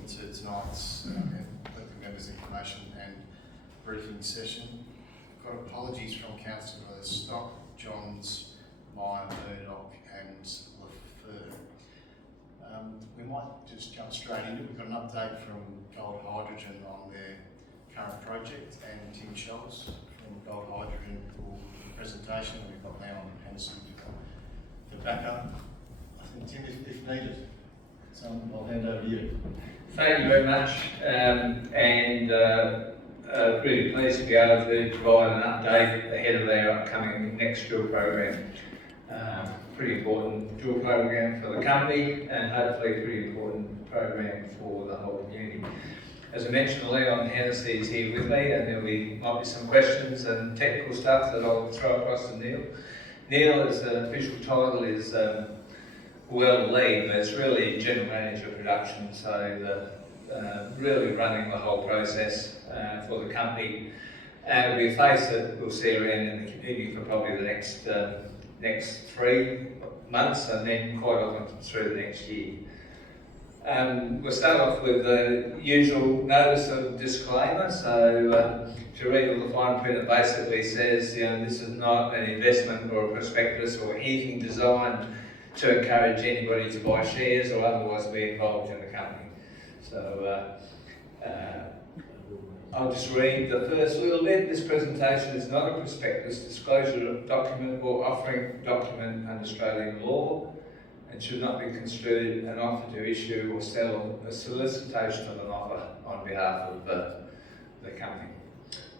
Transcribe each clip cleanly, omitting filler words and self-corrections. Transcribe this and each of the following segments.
welcome to tonight's collective members information and briefing session. I've got apologies from Councillor Stock, Johns, Meyer, Murdoch and Lafleur. We might just jump straight into it. We've got an update from Gold Hydrogen on their current project, and Tim Schultz from Gold Hydrogen for the presentation. We've got now on Henderson for backup. I think Tim, if needed. So I'll hand over to you. Thank you very much, really pleased to be able to provide an update ahead of our upcoming next drill program. Pretty important drill program for the company and hopefully a pretty important program for the whole community. As I mentioned, Leon Hennessy is here with me, and might be some questions and technical stuff that I'll throw across to Neil. Neil, as an official title, is well lead, but it's really general manager of production, so really running the whole process for the company. And it'll be a face that we'll see around in the community for probably the next 3 months, and then quite often through the next year. We'll start off with the usual notice of disclaimer. So if you read all the fine print, it basically says, this is not an investment or a prospectus or anything designed to encourage anybody to buy shares or otherwise be involved in the company. So I'll just read the first little bit. This presentation is not a prospectus, disclosure document or offering document under Australian law, and should not be construed an offer to issue or sell a solicitation of an offer on behalf of the company.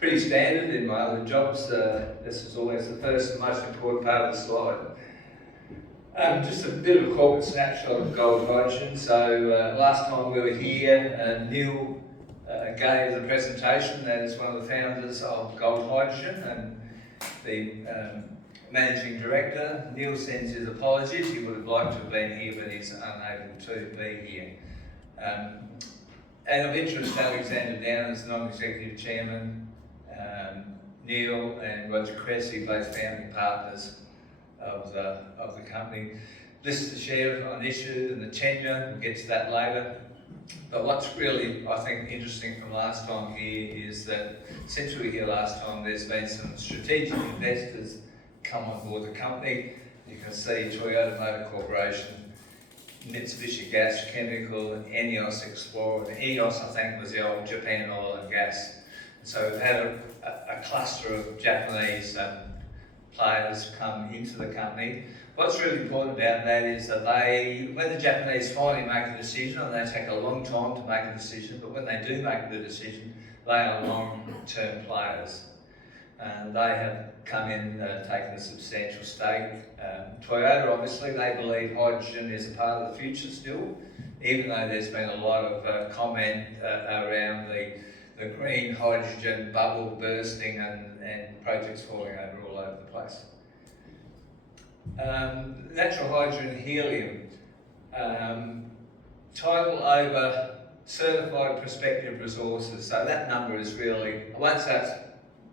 Pretty standard in my other jobs. This is always the first and most important part of the slide. Just a bit of a corporate snapshot of Gold Hydrogen. So last time we were here, Neil gave the presentation as one of the founders of Gold Hydrogen and the Managing Director. Neil sends his apologies. He would have liked to have been here, but he's unable to be here. And of interest, Alexander Down is Non-Executive Chairman. Neil and Roger Cressy, both founding partners of the company. This is the share on issue and the tenure. We'll get to that later. But what's really, I think, interesting from last time here is that since we were here last time, there's been some strategic investors come on board the company. You can see Toyota Motor Corporation, Mitsubishi Gas Chemical, Enios Explorer. Enios, I think, was the old Japan Oil and Gas. So we've had a cluster of Japanese players come into the company. What's really important about that is that when the Japanese finally make a decision, and they take a long time to make a decision, but when they do make the decision, they are long-term players. And they have come in, taken a substantial stake. Toyota, obviously, they believe hydrogen is a part of the future still, even though there's been a lot of comment around the green hydrogen bubble bursting and projects falling over all over the place. Natural hydrogen helium. Tidal over certified prospective resources. So that number is really, I won't say it's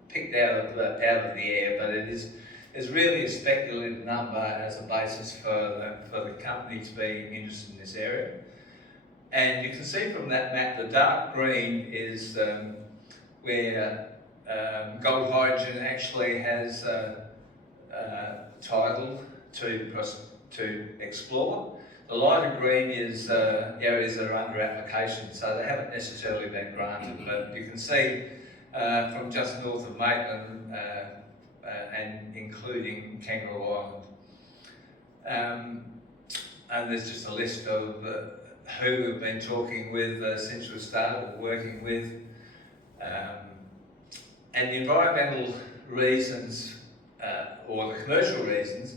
picked out of the air, but it is really a speculative number as a basis for the company to be interested in this area. And you can see from that map, the dark green is where Gold Hydrogen actually has title to explore. The lighter green is areas that are under application, so they haven't necessarily been granted, but you can see from just north of Maitland and including Kangaroo Island. And there's just a list of who we've been talking with since we started working with. And the environmental reasons, or the commercial reasons,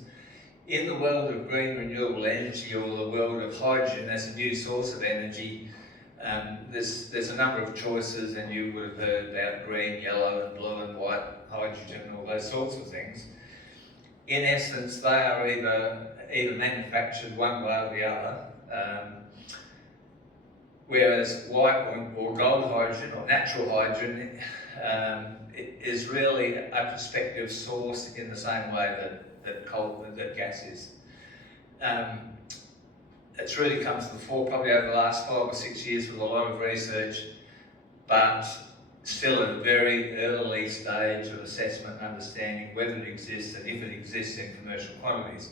in the world of green renewable energy or the world of hydrogen as a new source of energy, there's a number of choices, and you would have heard about green, yellow and blue and white hydrogen and all those sorts of things. In essence, they are either manufactured one way or the other, whereas white or gold hydrogen or natural hydrogen is really a prospective source in the same way that gas is. it's really come to the fore probably over the last 5 or 6 years with a lot of research, but still at a very early stage of assessment and understanding whether it exists and if it exists in commercial quantities.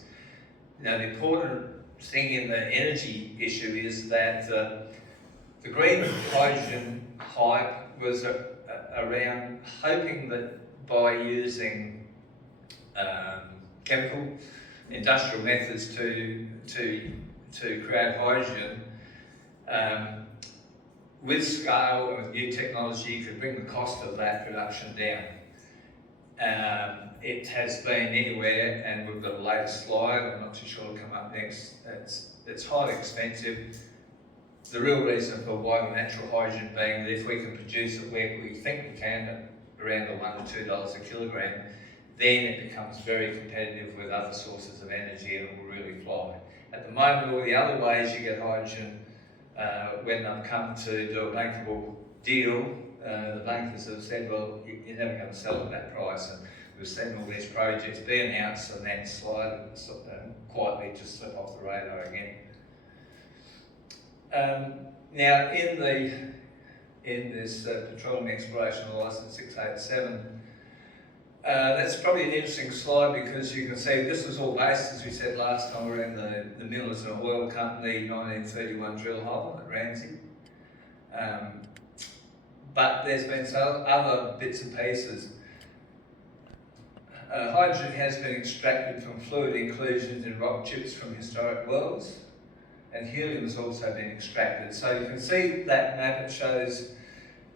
Now, the important thing in the energy issue is that the green hydrogen hype was around hoping that by using chemical industrial methods to create hydrogen, with scale and with new technology, you could bring the cost of that production down. It has been anywhere, and we've got a latest slide, I'm not too sure it'll come up next. It's highly expensive. The real reason for why the natural hydrogen being that if we can produce it where we think we can, at around the $1 to $2 a kilogram, then it becomes very competitive with other sources of energy and it will really fly. At the moment, all the other ways you get hydrogen, when they've come to do a bankable deal, the bankers have said, well, you're never going to sell at that price. And we've seen all these projects be announced and then slide and quietly just slip off the radar again. Now, in this Petroleum Exploration Licence 687, that's probably an interesting slide because you can see this was all based, as we said last time, around the Minlaton Oil Company 1931 drill hole at Ramsey. But there's been some other bits and pieces. Hydrogen has been extracted from fluid inclusions in rock chips from historic wells, and helium has also been extracted. So you can see that map, it shows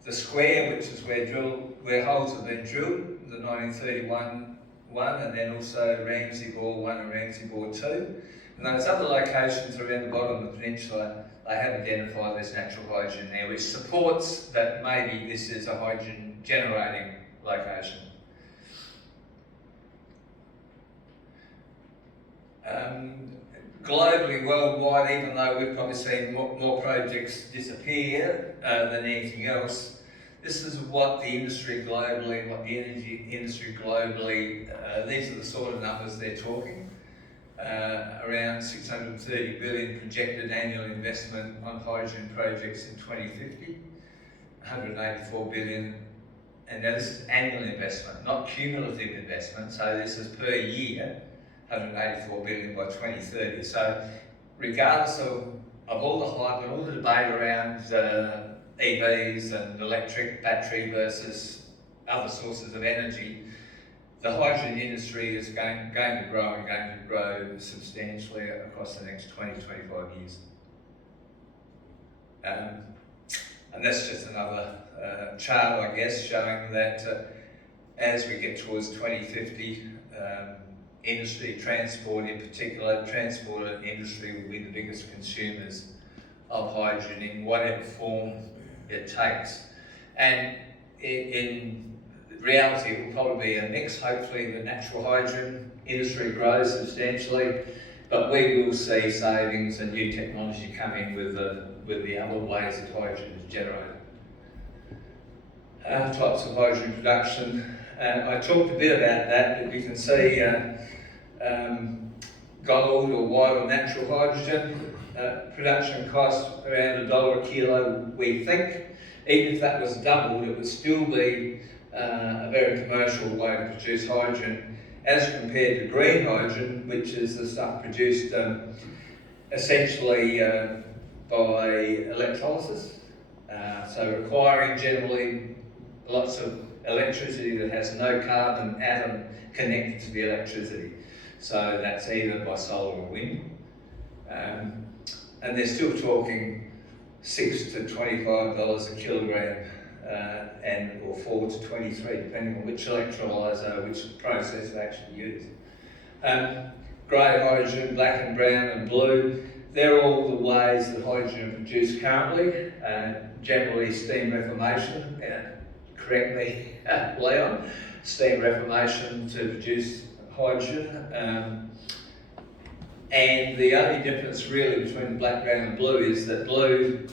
the square, which is where holes have been drilled, the 1931 one, and then also Ramsey Bore 1 and Ramsey Bore 2. And those other locations around the bottom of the peninsula, they have identified there's natural hydrogen there, which supports that maybe this is a hydrogen generating location. Globally, worldwide, even though we've probably seen more projects disappear than anything else, this is what the industry globally, what the energy industry globally, these are the sort of numbers they're talking. Around 630 billion projected annual investment on hydrogen projects in 2050, 184 billion, and now this is annual investment, not cumulative investment, so this is per year, 184 billion by 2030. So regardless of all the hype and all the debate around EVs and electric battery versus other sources of energy, the hydrogen industry is going to grow and going to grow substantially across the next 20-25 years. And that's just another chart, I guess, showing that as we get towards 2050, industry, transport in particular, transport industry will be the biggest consumers of hydrogen in whatever form it takes. And in reality, it will probably be a mix. Hopefully the natural hydrogen industry grows substantially, but we will see savings and new technology come in with the other ways that hydrogen is generated. Types of hydrogen production. I talked a bit about that, but you can see gold or white or natural hydrogen. Production cost around $1 a kilo, we think. Even if that was doubled, it would still be a very commercial way to produce hydrogen as compared to green hydrogen, which is the stuff produced essentially by electrolysis. So requiring generally lots of electricity that has no carbon atom connected to the electricity. So that's either by solar or wind. And they're still talking $6 to $25 a kilogram, or 4 to 23, depending on which electrolyser, which process they actually use. Grey hydrogen, black and brown and blue, they're all the ways that hydrogen is produced currently. Generally steam reformation, correct me, Leon, steam reformation to produce hydrogen. And the only difference really between black, brown and blue is that blue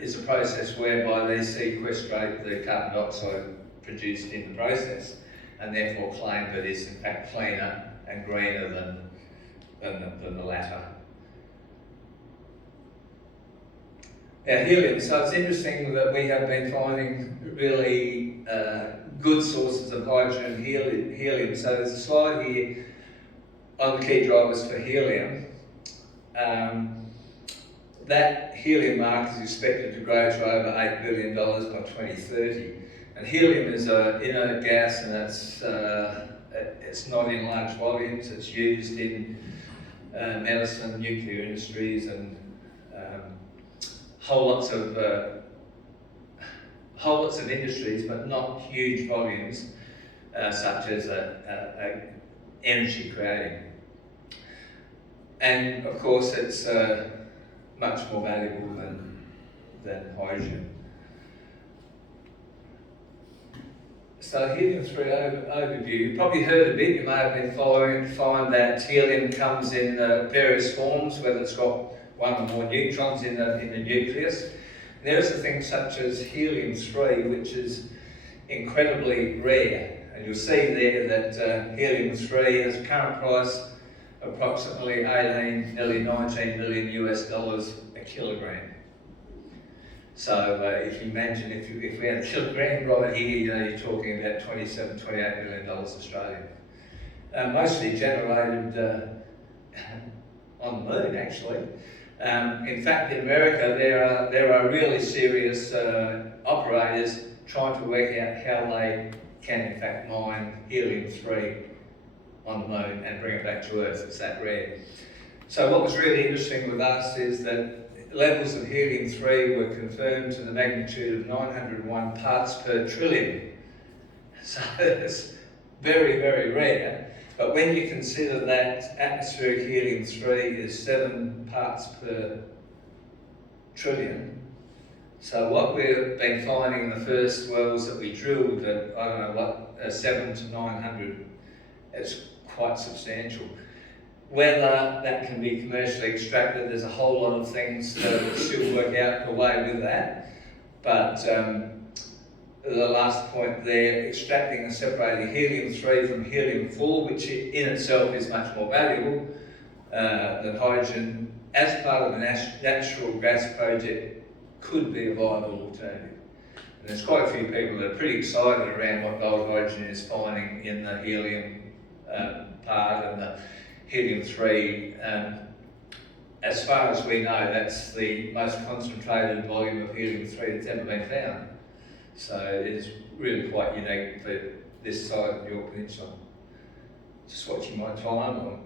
is a process whereby they sequestrate the carbon dioxide produced in the process and therefore claim that it's in fact cleaner and greener than the latter. helium. So it's interesting that we have been finding really good sources of hydrogen and helium. So there's a slide here on the key drivers for helium. That helium market is expected to grow to over $8 billion by 2030. And helium is an inert gas, and it's not in large volumes. It's used in medicine, nuclear industries, and whole lots of industries, but not huge volumes, such as energy creating. And of course, it's much more valuable than hydrogen. So helium-3 overview. You've probably heard a bit, you may have been find that helium comes in various forms, whether it's got one or more neutrons in the nucleus. There's a thing such as helium-3, which is incredibly rare. And you'll see there that helium-3 has a current price of approximately 18, nearly 19 million US dollars a kilogram. So if you imagine if we had a kilogram right here, you're talking about 27, 28 million dollars Australian. Mostly generated on the moon, actually. In fact, in America, there are really serious operators trying to work out how they can, in fact, mine helium-3 on the moon and bring it back to Earth. It's that rare. So what was really interesting with us is that levels of helium-3 were confirmed to the magnitude of 901 parts per trillion. So it's very, very rare. But when you consider that atmospheric helium-3 is 7 parts per trillion, so what we've been finding in the first wells that we drilled at, 7 to 900, it's quite substantial. Whether that can be commercially extracted, there's a whole lot of things that still work out the way with that. But the last point there, extracting and separating helium-3 from helium-4, which in itself is much more valuable than hydrogen, as part of a natural gas project, could be a viable alternative. And there's quite a few people that are pretty excited around what gold hydrogen is finding in the helium part and the helium-3. As far as we know, that's the most concentrated volume of helium-3 that's ever been found. So it is really quite unique for this side of your peninsula. Just watching my time on.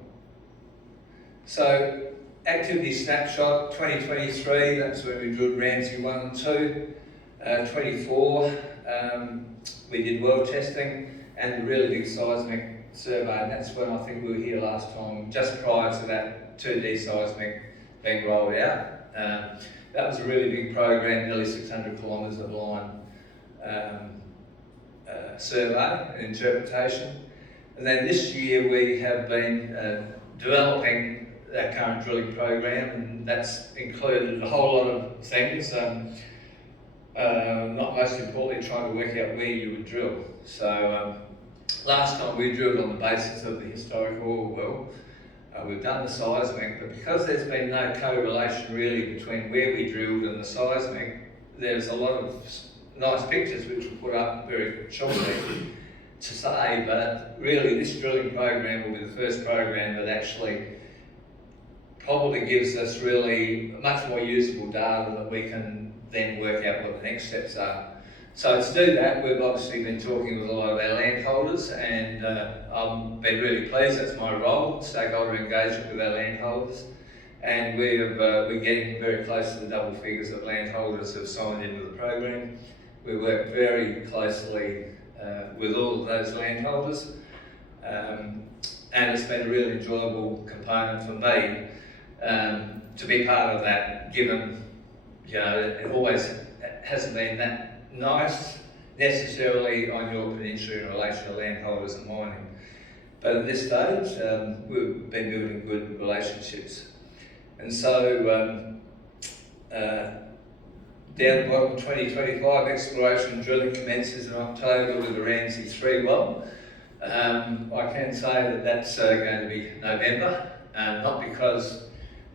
So activity snapshot 2023, that's when we drilled Ramsay 1 and 2. 24, we did well testing and the really big seismic survey, and that's when I think we were here last time, just prior to that 2D seismic being rolled out. That was a really big program, nearly 600 kilometres of line survey and interpretation. And then this year we have been developing our current drilling program, and that's included a whole lot of things. Not most importantly, trying to work out where you would drill. So last time we drilled on the basis of the historic oil well. We've done the seismic, but because there's been no correlation really between where we drilled and the seismic, there's a lot of nice pictures which we'll put up very shortly to say, but really this drilling program will be the first program that actually probably gives us really much more usable data that we can then work out what the next steps are. So to do that, we've obviously been talking with a lot of our landholders, and I've been really pleased. That's my role, stakeholder engagement with our landholders. And we're getting very close to the double figures of landholders who have signed into the program. We work very closely with all of those landholders, and it's been a really enjoyable component for me to be part of that, given it always hasn't been that nice necessarily on your peninsula in relation to landholders and mining. But at this stage, we've been building good relationships. And so down the bottom, 2025 exploration and drilling commences in October with the Ramsay 3 well. I can say that that's going to be November, not because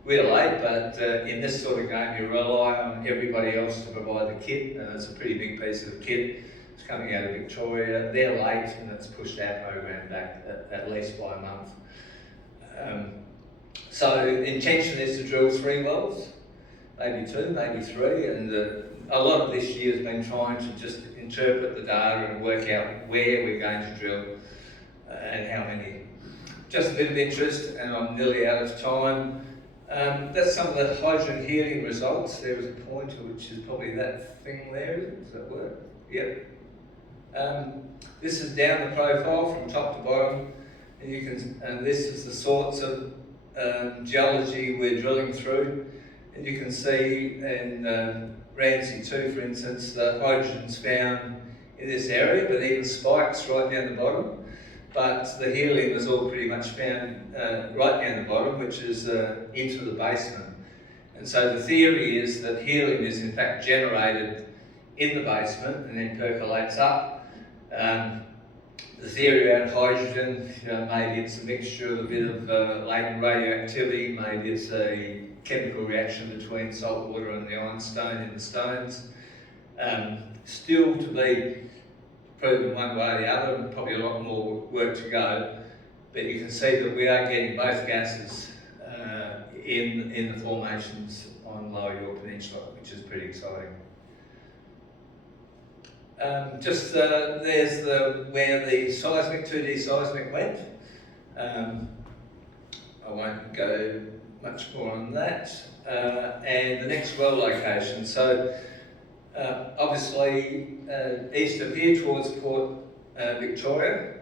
we're late, but in this sort of game you rely on everybody else to provide the kit, and it's a pretty big piece of kit. It's coming out of Victoria, they're late, and it's pushed our program back at least by a month. So the intention is to drill 3 wells, maybe 2, maybe 3, and a lot of this year has been trying to just interpret the data and work out where we're going to drill and how many. Just a bit of interest, and I'm nearly out of time. That's some of the hydrogen helium results. There was a pointer, which is probably that thing there. Does that work? Yep. This is down the profile from top to bottom, and you can. And this is the sorts of geology we're drilling through, and you can see in Ramsay 2, for instance, the hydrogen's found in this area, but even spikes right down the bottom. But the helium is all pretty much found right down the bottom, which is into the basement. And so the theory is that helium is in fact generated in the basement and then percolates up. The theory around hydrogen, maybe it's a mixture of a bit of latent radioactivity, maybe it's a chemical reaction between salt water and the ironstone in the stones. Still to be proven one way or the other, and probably a lot more work to go, but you can see that we are getting both gases in the formations on Lower York Peninsula, which is pretty exciting. There's where the seismic, 2D seismic went. I won't go much more on that. And the next well location. So obviously east of here towards Port Victoria,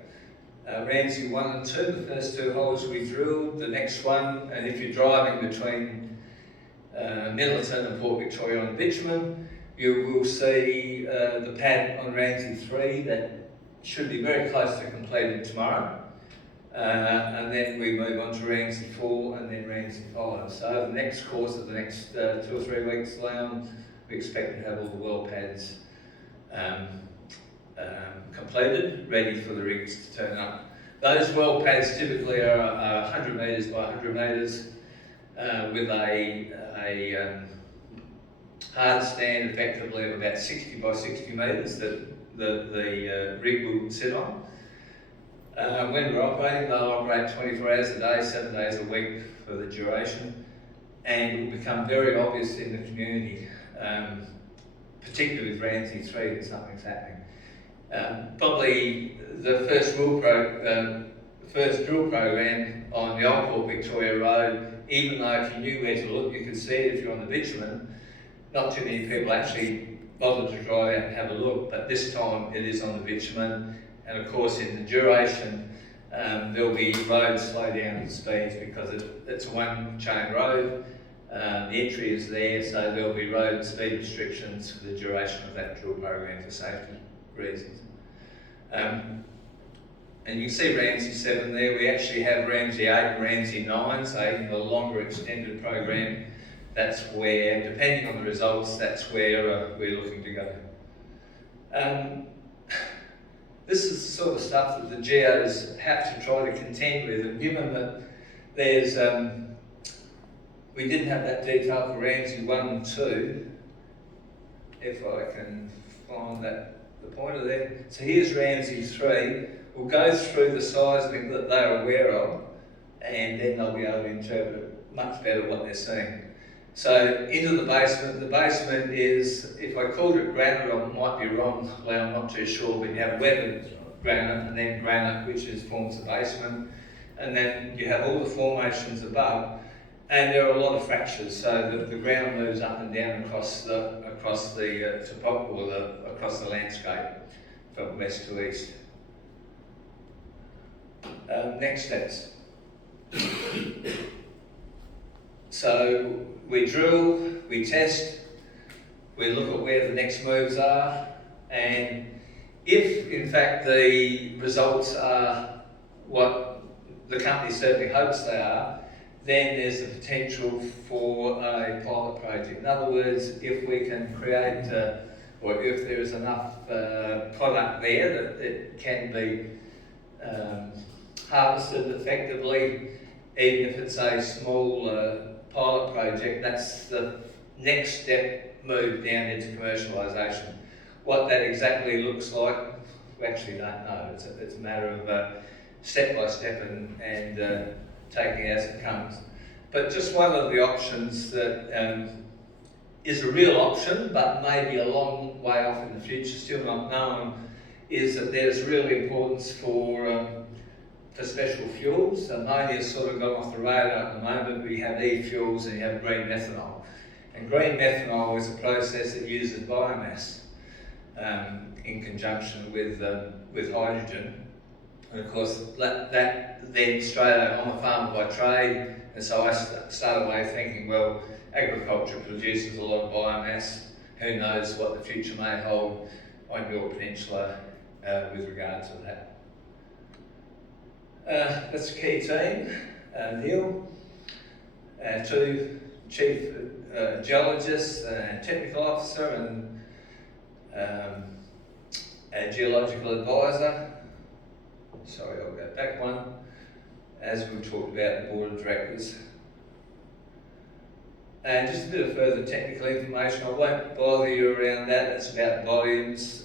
Ramsay 1 and 2, the first 2 holes we drilled. The next one, and if you're driving between Minlaton and Port Victoria on bitumen, you will see the pad on Ramsay 3 that should be very close to completed tomorrow. And then we move on to Ramsay 4 and then Ramsay 5. So the next course of the next 2 or 3 weeks, Leon, we expect to have all the well pads completed, ready for the rigs to turn up. Those well pads typically are 100 metres by 100 metres with a hard stand effectively of about 60 by 60 metres that the rig will sit on. When we're operating, they'll operate 24 hours a day, 7 days a week for the duration, and it will become very obvious in the community, particularly with Ramsay 3, that something's happening. Probably the first drill program on the old Port Victoria Road, even though if you knew where to look, you could see it if you're on the bitumen. Not too many people actually bothered to drive out and have a look, but this time it is on the bitumen. And of course, in the duration, there'll be roads slow down in speeds because it's a one-chain road. The entry is there, so there'll be road speed restrictions for the duration of that drill program for safety reasons. And you can see Ramsay 7 there. We actually have Ramsay 8 and Ramsay 9, so in the longer extended program, that's where, depending on the results, that's where we're looking to go. This is the sort of stuff that the geos have to try to contend with, and given that there's, we didn't have that detail for Ramsay 1 and 2, if I can find the pointer there. So here's Ramsay 3. We'll go through the seismic that they're aware of, and then they'll be able to interpret much better what they're seeing. So into the basement is, if I called it granite, I might be wrong, I'm not too sure, but you have weathered granite and then granite, which forms the basement. And then you have all the formations above, and there are a lot of fractures, so the ground moves up and down across the landscape from west to east. Next steps. So we drill, we test, we look at where the next moves are, and if in fact the results are what the company certainly hopes they are, then there's the potential for a pilot project. In other words, if we can create, or if there is enough product there that it can be harvested effectively, even if it's a small pilot project. That's the next step move down into commercialisation. What that exactly looks like, we actually don't know. It's a matter of step by step and taking it as it comes. But just one of the options that is a real option, but maybe a long way off in the future, still not known, is that there's real importance for special fuels. Ammonia's sort of gone off the radar at the moment. We have e-fuels and you have green methanol. And green methanol is a process that uses biomass in conjunction with hydrogen. And of course, that then straight out, I'm a farmer by trade, and so I started away thinking, well, agriculture produces a lot of biomass. Who knows what the future may hold on your peninsula with regard to that. That's a key team. Neil, 2 chief geologists, technical officer, and a geological advisor. Sorry, I'll go back one. As we've talked about, the board of directors. And just a bit of further technical information. I won't bother you around that. It's about volumes.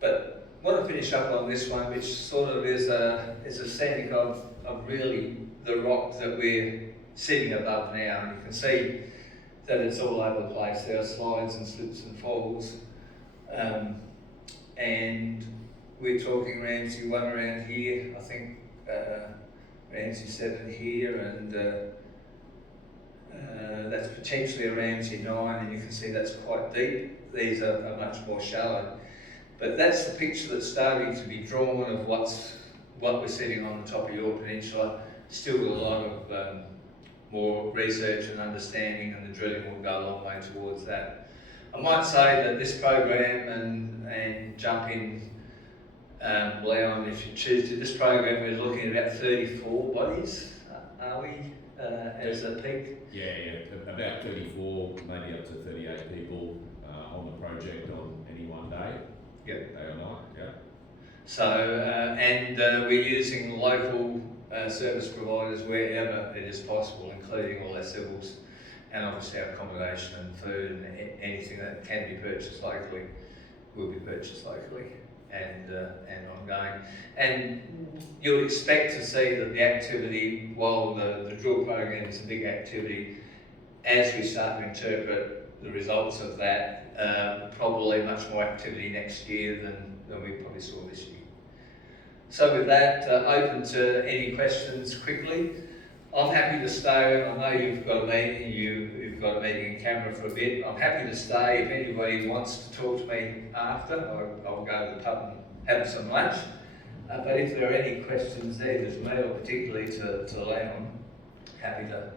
But I want to finish up on this one, which sort of is a setting of really the rock that we're sitting above now. And you can see that it's all over the place. There are slides and slips and falls. And we're talking Ramsay 1 around here, I think Ramsay 7 here, and that's potentially a Ramsay 9, and you can see that's quite deep. These are much more shallow. But that's the picture that's starting to be drawn of what we're sitting on the top of your peninsula. Still a lot of more research and understanding, and the drilling will go a long way towards that. I might say that this program, and jump in, Leon, if you choose to, this program we're looking at about 34 bodies, are we, as a peak? Yeah, about 34, maybe up to 38 people on the project on any one day. Yep. Day or night, yeah. So, and we're using local service providers wherever it is possible, including all our civils, and obviously our accommodation and food, and anything that can be purchased locally will be purchased locally and ongoing. And you'll expect to see that the activity, while the drill program is a big activity, as we start to interpret the results of that, probably much more activity next year than we probably saw this year. So with that, open to any questions quickly. I'm happy to stay. I know you've got a meeting, you've got a meeting in camera for a bit. I'm happy to stay. If anybody wants to talk to me after, I'll go to the pub and have some lunch. But if there are any questions there, there's me, or particularly to Leon, happy to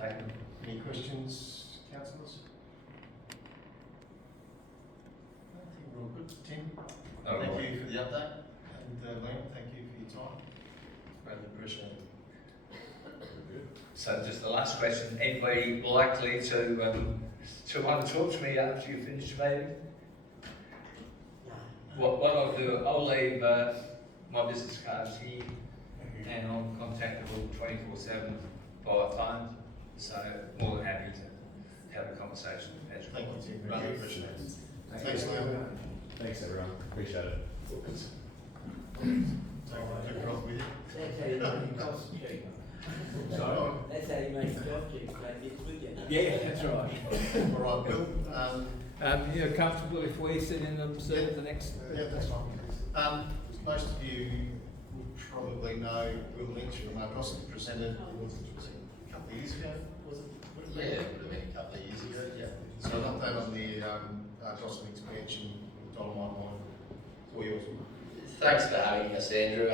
take them. Any questions, councillors? I think we're all good. Tim, thank you for the update, and Leon, thank you for your time. Greatly appreciate it. So just the last question, anybody likely to want to talk to me after you finish your meeting? What I'll do, I'll leave my business cards here, and I'm contactable 24/7 via phone, so more than happy to have a conversation. Thank you, Tim. Really appreciate it. Thanks, Leon. Thanks everyone, appreciate it. Take a off with you. That's how you make your costs cheaper. So, That's how you make your costs cheaper, like this weekend. Yeah, that's right. All right, Bill. You're comfortable if we sit in and serve the next? Yeah, that's fine. Most of you would probably know Will Lynch from Marcos presented, was it a couple of years ago, was it? Yeah, it would have been a couple of years ago, yeah. So an update on the Jocelyn expansion, Dolomite mine, for yours. Thanks for having us, Andrew.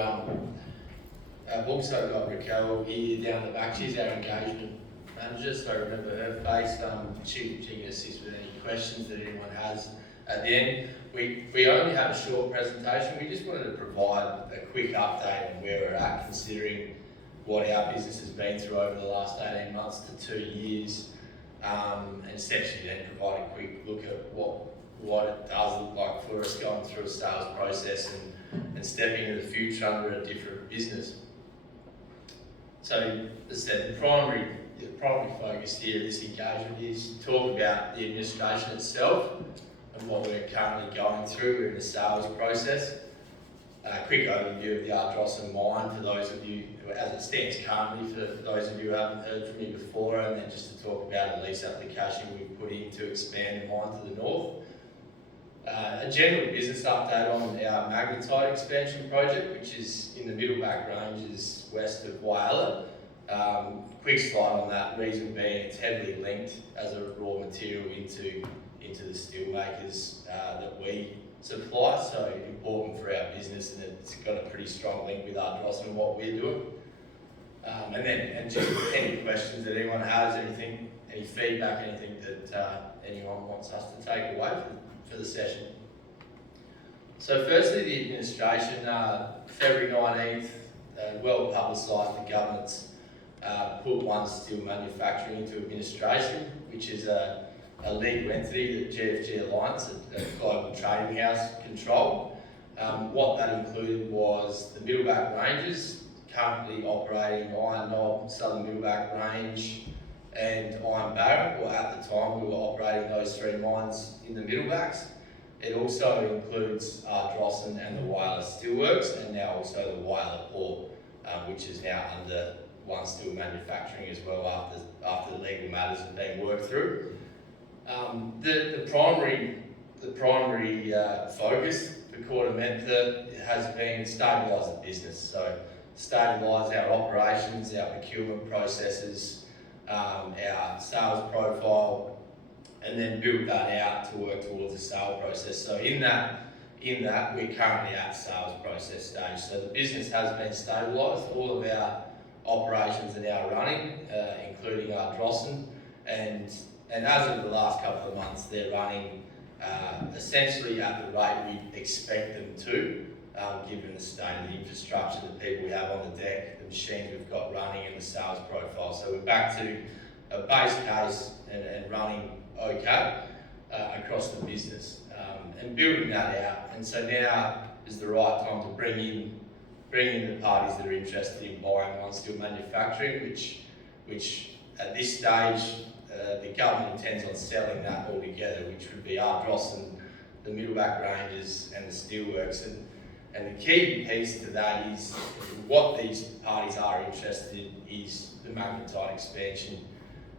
I've also got Raquel here down the back. She's our engagement manager, so I remember her face. She can assist with any questions that anyone has at the end. We only have a short presentation. We just wanted to provide a quick update on where we're at, considering what our business has been through over the last 18 months to 2 years, and essentially then provide a quick look at what it does look like for us going through a sales process and stepping into the future under a different business. So, as I said, the the primary focus here of this engagement is talk about the administration itself and what we're currently going through. We're in the sales process. A quick overview of the Ardrossan mine for those of you, as it stands currently, for those of you who haven't heard from me before, and then just to talk about a lease application we've put in to expand the mine to the north. A general business update on our magnetite expansion project, which is in the Middleback Ranges west of Whyalla. Quick slide on that, reason being it's heavily linked as a raw material into the steel makers that we supply, so important for our business, and it's got a pretty strong link with Ardrossan and what we're doing. And just any questions that anyone has, anything, any feedback, anything that anyone wants us to take away for the session. So firstly, the administration, February 19th, well publicised, the government's put One Steel Manufacturing into administration, which is a legal entity that GFG Alliance, a global trading house, control. What that included was the Middleback Ranges, currently operating Iron Knob, Southern Middleback Range and Iron Barrow, or at the time we were operating those three mines in the Middlebacks. It also includes Ardrossan and the Whyalla Steelworks, and now also the Whyalla Port, which is now under One Steel Manufacturing as well after the legal matters have been worked through. The primary focus for KPMG has been stabilise the business. So stabilise our operations, our procurement processes, our sales profile, and then build that out to work towards the sale process. So in that we're currently at sales process stage. So the business has been stabilised. All of our operations are now running, including Ardrossan, and as of the last couple of months, they're running essentially at the rate we expect them to, given the state of the infrastructure, the people we have on the deck, the machines we've got running, and the sales profile. So we're back to a base case and running okay across the business, and building that out. And so now is the right time to bring in the parties that are interested in buying One Steel Manufacturing, which at this stage the government intends on selling that all together, which would be Ardrossan, the Middleback Ranges and the Steelworks. And the key piece to that is what these parties are interested in is the magnetite expansion,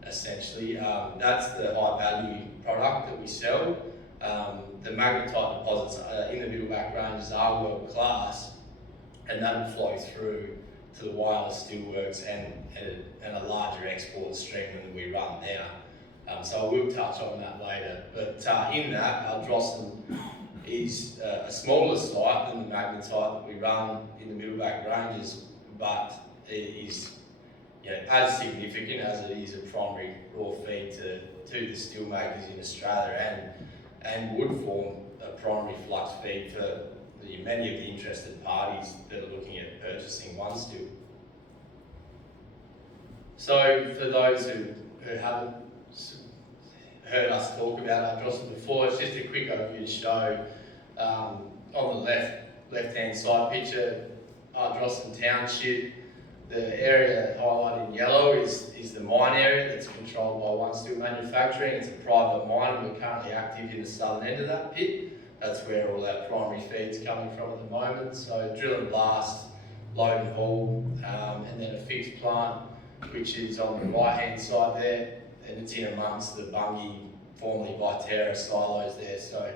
essentially. That's the high value product that we sell. The magnetite deposits in the Middleback Ranges are world class, and that will flow through to the Whyalla Steelworks and a larger export stream than we run now. So I will touch on that later. But in that, Ardrossan is a smaller site than the magnetite that we run in the Middleback Ranges, but it is as significant as it is a primary raw feed to the steelmakers in Australia, and would form a primary flux feed for many of the interested parties that are looking at purchasing One Steel. So for those who haven't heard us talk about Ardrossan before, it's just a quick overview to show on the left-hand side picture, Ardrossan Township. The area highlighted in yellow is the mine area that's controlled by One Steel Manufacturing. It's a private mine, and we're currently active in the southern end of that pit. That's where all our primary feed's coming from at the moment. So drill and blast, load and haul, and then a fixed plant, which is on the right-hand side there, and it's in amongst the Bungie, formerly Viterra silos there. So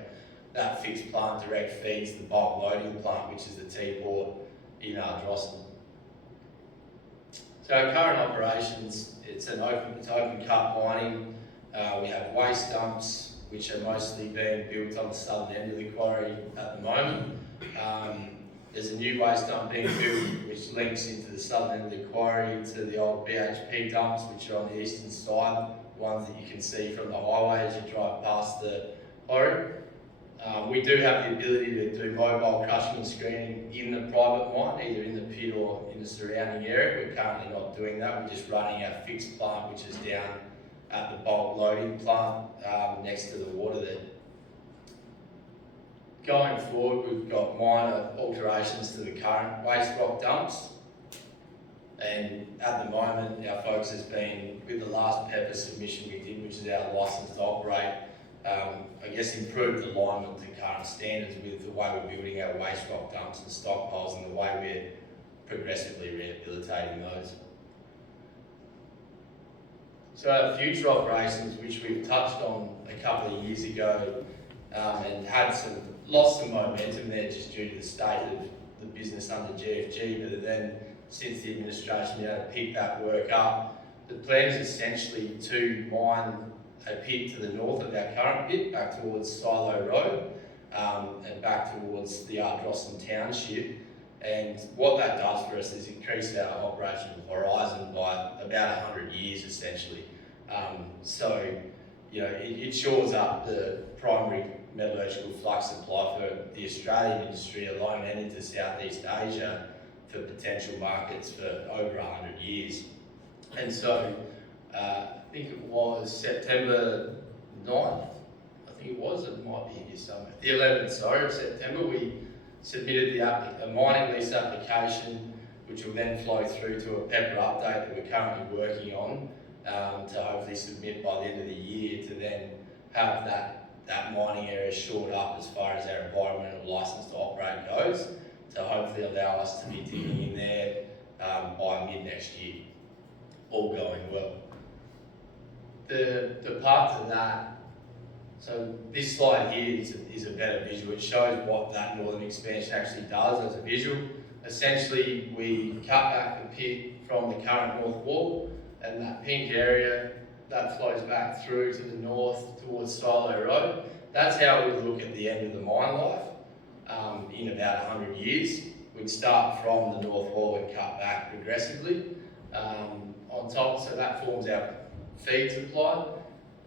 that fixed plant direct feeds the bulk loading plant, which is the T-port in Ardrossan. So our current operations, it's open cut mining. We have waste dumps, which are mostly being built on the southern end of the quarry at the moment. There's a new waste dump being built, which links into the southern end of the quarry, into the old BHP dumps, which are on the eastern side, the ones that you can see from the highway as you drive past the quarry. We do have the ability to do mobile crushing and screening in the private mine, either in the pit or in the surrounding area. We're currently not doing that. We're just running our fixed plant, which is down at the bulk loading plant next to the water there. Going forward, we've got minor alterations to the current waste rock dumps. And at the moment, our focus has been with the last pepper submission we did, which is our licence to operate, I guess improved alignment to current standards with the way we're building our waste rock dumps and stockpiles and the way we're progressively rehabilitating those. So our future operations, which we've touched on a couple of years ago, and had lost some momentum there just due to the state of the business under GFG, but then since the administration been able to pick that work up, the plan is essentially to mine a pit to the north of our current pit, back towards Silo Road, and back towards the Ardrossan Township. And what that does for us is increase our operational horizon by about 100 years, essentially. So, you know, it shores up the primary metallurgical flux supply for the Australian industry alone and into Southeast Asia for potential markets for over 100 years. And so, I think it was September 9th, it might be here somewhere, the 11th, of September, we submitted a mining lease application, which will then flow through to a pepper update that we're currently working on, to hopefully submit by the end of the year to then have that mining area shored up as far as our environmental licence to operate goes, to hopefully allow us to be digging in there by mid next year, all going well. The part to that, so this slide here is a better visual. It shows what that northern expansion actually does as a visual. Essentially, we cut back the pit from the current north wall, and that pink area that flows back through to the north towards Silo Road. That's how we look at the end of the mine life in about 100 years. We'd start from the north wall and cut back progressively on top, so that forms our feed supply.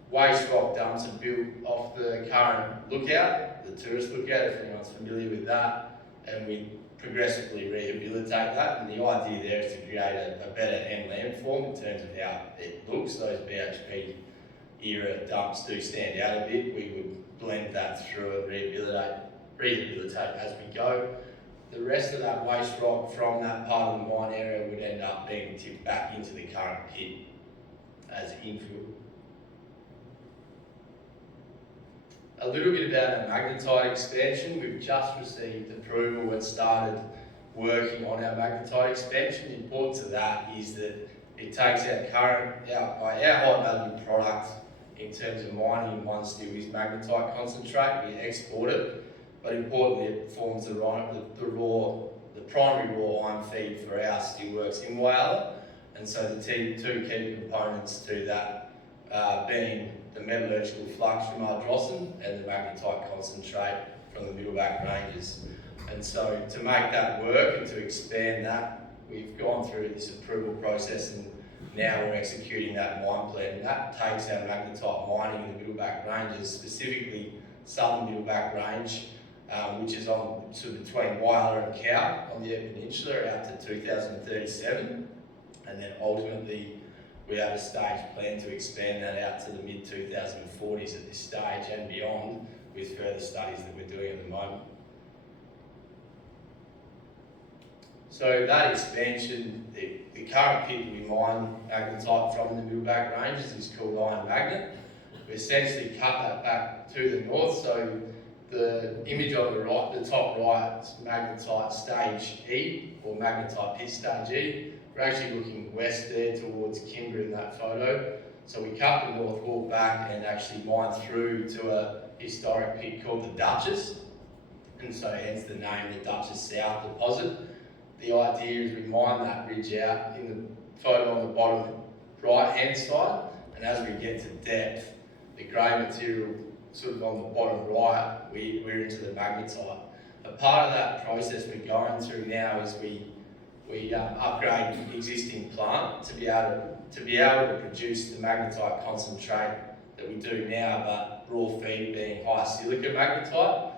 Waste rock dumps are built off the current lookout, the tourist lookout, if anyone's familiar with that, and we progressively rehabilitate that. And the idea there is to create a better end landform in terms of how it looks. Those BHP era dumps do stand out a bit. We would blend that through and rehabilitate as we go. The rest of that waste rock from that part of the mine area would end up being tipped back into the current pit as infill. A little bit about our magnetite expansion. We've just received approval and started working on our magnetite expansion. Important to that is that it takes our high value product in terms of mining in one steel is magnetite concentrate. We export it, but importantly it forms the primary raw iron feed for our steelworks in Whyalla. And so the two key components to that being the metallurgical flux from Ardrossan and the magnetite concentrate from the Middleback Ranges. And so to make that work and to expand that, we've gone through this approval process and now we're executing that mine plan. And that takes our magnetite mining in the Middleback Ranges, specifically Southern Middleback Range, which is on between Whyalla and Cow on the Eyre Peninsula out to 2037. And then ultimately we have a stage plan to expand that out to the mid-2040s at this stage and beyond, with further studies that we're doing at the moment. So that expansion, the current pit we mine magnetite from the Middleback Ranges is called Iron Magnet. We essentially cut that back to the north, so the image on the right, the top right, is magnetite stage E, or magnetite pit stage E. We're actually looking west there towards Kimber in that photo. So we cut the north wall back and actually mine through to a historic pit called the Duchess. And so hence the name, the Duchess South deposit. The idea is we mine that ridge out in the photo on the bottom right hand side. And as we get to depth, the grey material sort of on the bottom right, we're into the magnetite. A part of that process we're going through now is we upgrade the existing plant to be able to produce the magnetite concentrate that we do now, but raw feed being high silica magnetite.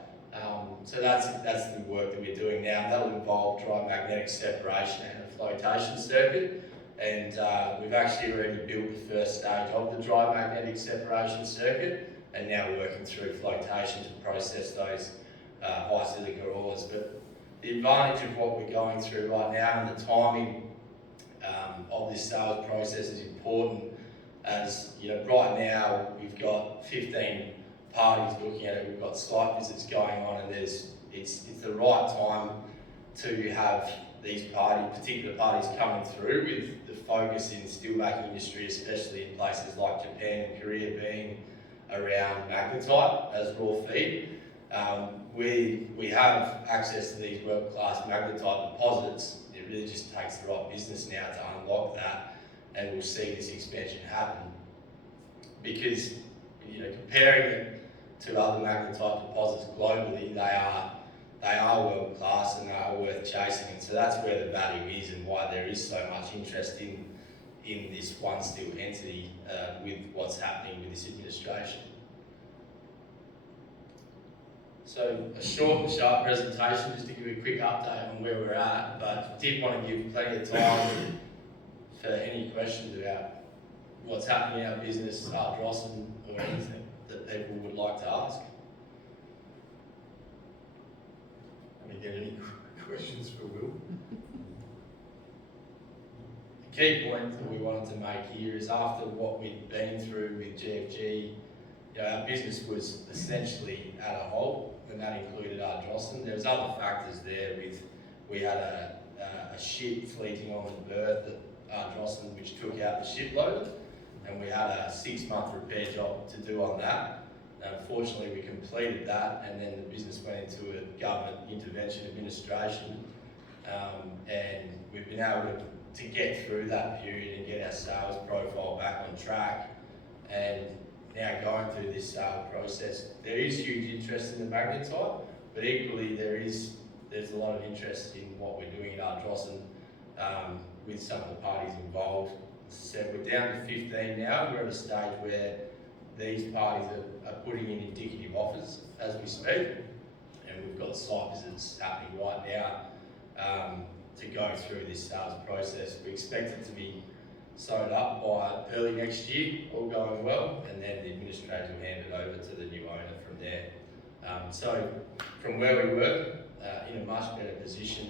So that's the work that we're doing now. That'll involve dry magnetic separation and a flotation circuit. And we've actually already built the first stage of the dry magnetic separation circuit, and now we're working through flotation to process those high silica ores. But the advantage of what we're going through right now and the timing of this sales process is important, as you know, right now we've got 15 parties looking at it, we've got site visits going on, and it's the right time to have these particular parties coming through, with the focus in steelmaking industry, especially in places like Japan and Korea, being around magnetite as raw feed. We have access to these world-class magnetite deposits. It really just takes the right business now to unlock that, and we'll see this expansion happen. Because, you know, comparing it to other magnetite deposits globally, they are world class and they are worth chasing, and so that's where the value is and why there is so much interest in this one steel entity with what's happening with this administration. So a short and sharp presentation just to give you a quick update on where we're at, but did want to give plenty of time for any questions about what's happening in our business, Drossen, or anything that people would like to ask. Let me get any questions for Will. The key point that we wanted to make here is, after what we'd been through with GFG, you know, our business was essentially at a halt, and that included Drossen. There was other factors there. We had a ship fleeting on the berth at Drossen, which took out the shiploader, and we had a 6-month repair job to do on that. Unfortunately, we completed that, and then the business went into a government intervention administration, and we've been able to get through that period and get our sales profile back on track. And now going through this sale process, there is huge interest in the magnetite, but equally there's a lot of interest in what we're doing at Drossen with some of the parties involved. As I said, we're down to 15 now. We're at a stage where these parties are putting in indicative offers as we speak, and we've got site visits happening right now to go through this sales process. We expect it to be sewed up by early next year, all going well, and then the administrators will hand it over to the new owner from there. So from where we were, in a much better position,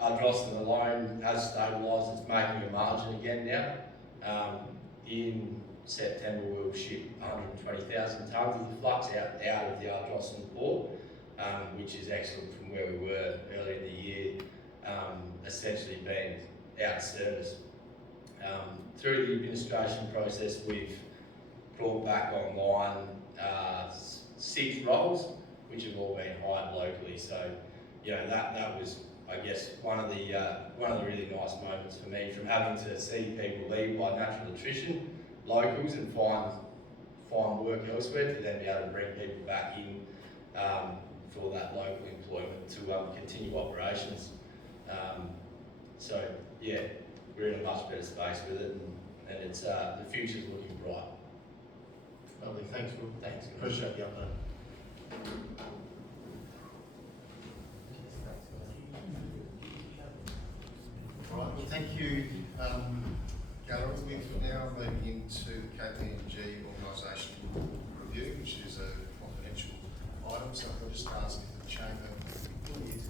and Drossen alone has stabilised. It's making a margin again now. In September we'll ship 120,000 tonnes of the flux out of the Drossen port, which is excellent from where we were earlier in the year, essentially being out of service. Through the administration process, we've brought back online 6 roles, which have all been hired locally. So, you know, that was, I guess, one of the really nice moments for me, from having to see people leave by natural attrition, locals, and find work elsewhere, to then be able to bring people back in for that local employment to continue operations. So yeah, we're in a much better space with it, and it's the future's looking bright. Lovely, thanks Will. Thanks. Appreciate the update. Right, well thank you, Gallagher. We're now moving into KPMG organisational review, which is a confidential item, so I'll just ask if the chamber, please.